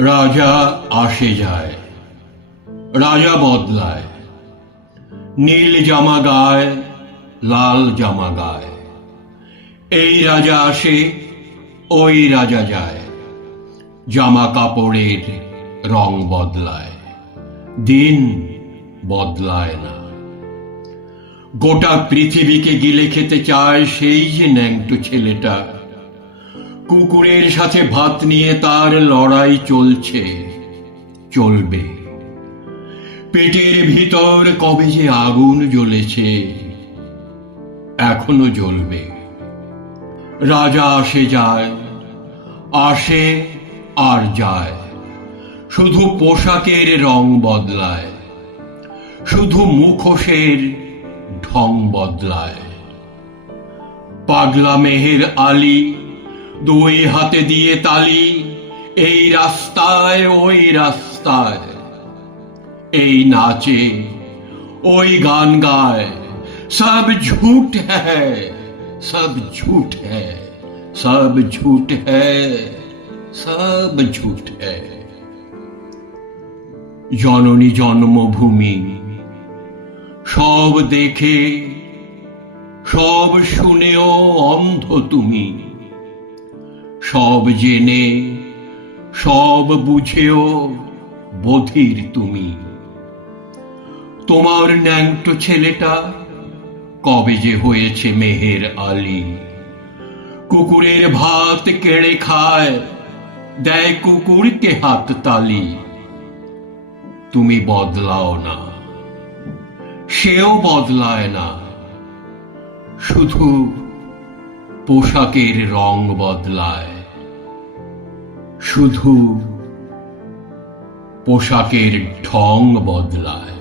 রাজা আসে যায়, রাজা বদলায়, নীল জামা গায়, লাল জামা গায়। এই রাজা আসে, ওই রাজা যায়, জামা কাপড়ের রং বদলায়, দিন বদলায় না। গোটা পৃথিবীকে গিলে খেতে চায় সেই যে ন্যাংটো ছেলেটা। কুকুরের সাথে ভাত নিয়ে তার লড়াই চলছে, চলবে। পেটের ভিতর কবে যে আগুন জ্বলেছে, এখনো জ্বলবে। রাজা আসে যায়, আসে আর যায়, শুধু পোশাকের রং বদলায়, শুধু মুখোশের ঢং বদলায়। পাগলা মেহের আলী দুই হাতে দিয়ে তালি, এই রাস্তায় ওই রাস্তায়, এই নাচে ওই গান গায়। সব ঝুট হ্যায়, সব ঝুট হ্যায়, সব ঝুট হ্যায়, সব ঝুট হ্যায়। জননী জন্মভূমি সব দেখে সব শুনেও অন্ধ তুমি, সব জেনে সব বুঝেও বধির তুমি। তোমার ন্যাংটো ছেলেটা কবে যে হয়েছে মেহের আলী। কুকুরের ভাত কেড়ে খায়, দেয় কুকুরকে হাত তালি। তুমি বদলাও না, সেও বদলায় না, শুধু পোশাকের রং বদলায়, শুধু পোশাকের ঢং বদলায়।